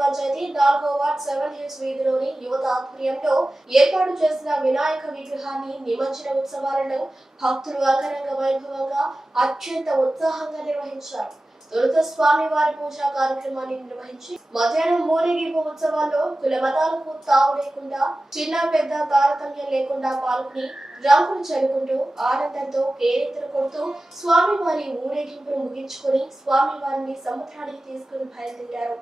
పంచాయతీ నాలుగో ward seven hills వీధిలోని యువత ఆధ్వర్యంలో ఏర్పాటు చేసిన వినాయక విగ్రహాన్ని నిమజ్జన ఉత్సవాలను భక్తులు అంగరంగ వైభవంగా అత్యంత ఉత్సాహంగా నిర్వహించారు. తొలుత స్వామి వారి పూజా కార్యక్రమాన్ని నిర్వహించి మధ్యాహ్నం ఊరేగింపు ఉత్సవాల్లో కుల మతాలకు తావు లేకుండా చిన్న పెద్ద తారతమ్యం లేకుండా పాల్గొని రంగులు చల్లుకుంటూ ఆనందంతో కేరింతలు కొడుతూ స్వామి వారి ఊరేగింపును ముగించుకొని స్వామి వారిని సముద్రానికి తీసుకుని బయలుదేరారు.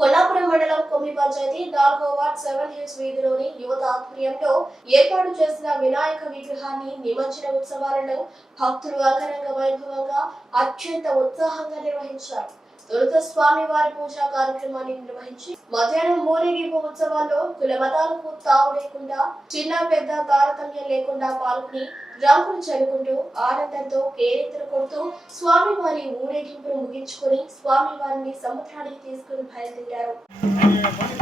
కొల్లాపురం మండలం కొమ్మి పంచాయతీ నాలుగో వార్డ్ సెవెన్ హిల్స్ వీధిలోని యువత ఆధ్వర్యంలో ఏర్పాటు చేసిన వినాయక విగ్రహాన్ని నిమజ్జన ఉత్సవాలను భక్తులు అంగరంగ వైభవంగా అత్యంత ఉత్సాహంగా నిర్వహించారు. తొలుత స్వామి వారి పూజా కార్యక్రమాన్ని నిర్వహించి మధ్యాహ్నం ఊరేగింపు ఉత్సవాల్లో కుల మతాలకు తావు లేకుండా చిన్న పెద్ద తారతమ్యం లేకుండా పాల్గొని రంగులు చల్లుకుంటూ ఆనందంతో కేరింతలు కొడుతూ స్వామి వారి ఊరేగింపును ముగించుకొని స్వామి వారిని సముద్రానికి తీసుకుని బయలుదేరారు.